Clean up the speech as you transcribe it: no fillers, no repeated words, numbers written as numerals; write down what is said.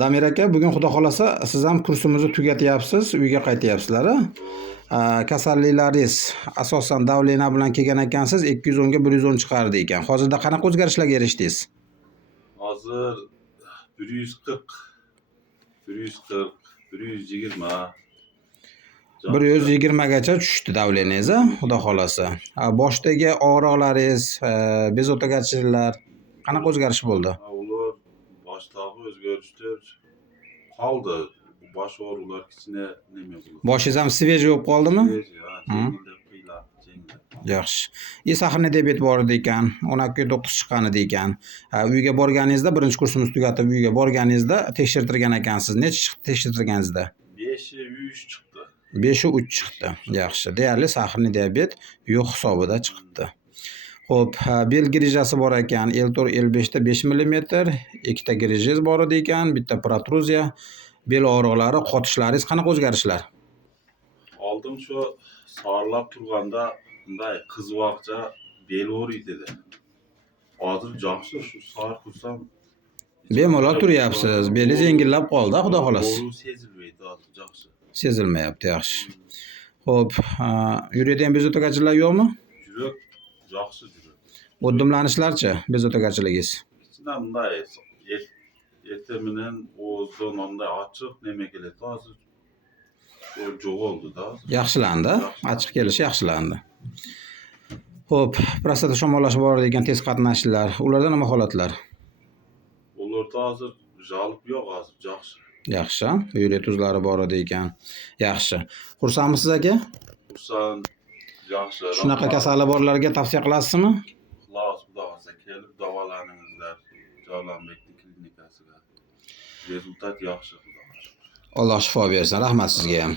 Damir aka, bugun xudo xolasa siz ham kursimizni tugatyapsiz, uyga qaytyapsizlar. Kasalliklaringiz asosan davleniya bilan kelgan ekansiz, 210 ga 110 chiqardi ekan. Hozirda qanaqa o'zgarishlarga erishdingiz? Hozir 140, 140, 120. 120 gacha tushdi davleningiz, xudo xolasa. Boshdagi og'riqlaringiz, bezovtagarchiliklar qanaqa o'zgarish bo'ldi? Ular boshdagi o'zgarishlar qoldi. Bosh og'riqlar kichkina nima bo'ldi? Boshingiz ham svejiy bo'lib qoldimi? Yaxshi. Sahrni diabet bor edi ekan, 12.9 chiqqan edi ekan. Uyga borganingizda, birinchi kursimizni tugatib uyga borganingizda tekshirtirgan ekansiz. Necha chiqdi tekshirtirganingizda? 5.3 chiqdi. 5.3 chiqdi. Yaxshi. Deyarli sahrni diabet yo'q hisobida chiqibdi. Xo'p, bel grijasi bor ekan. L4 L5 da 5 mm, ikkita grijez bor edi ekan, bitta protruziya, bel og'riqlari, qotishlaringiz qanaqa o'zgarishlar? Oldin shu sarlab turganda bunday qizvoqcha bel o'riydi edi. Hozir yaxshi shu sar tursam Bemalol turyapsiz. Belingiz yengillab qoldi, xudo xolasa. Sezilmaydi hozir yaxshi. Sezilmayapti, yaxshi. Xo'p, yurakdan bezovtagarchiliklar yo'qmi? Yurak yaxshi yurak. O'ddimlanishlarchi, bezovtagarchiligingiz? Ichidan bunday ertaminan o'zidan onday ochiq nima keladi hozir. O jo'g'oldi-da. Yaxshilandi, ochiq kelishi yaxshilandi. Xo'p, prostata shamollashi bor ekan, tez qatnashlar. Ularda nima holatlar? Ularda hozir jalb yo'q, hozir yaxshi. Yaxshi, yurak tuzlari bor edi ekan. Yaxshi. Xursandmisiz aka? Xursand, yaxshi. Shunaqa kasali borlarga tavsiya qilasizmi? Xulos, xudo xolasa kelib davolaningizlar Jalolbekning klinikasiga. Rezultat yaxshi, xudo xolasa. Alloh shifo bersin. Rahmat sizga ham.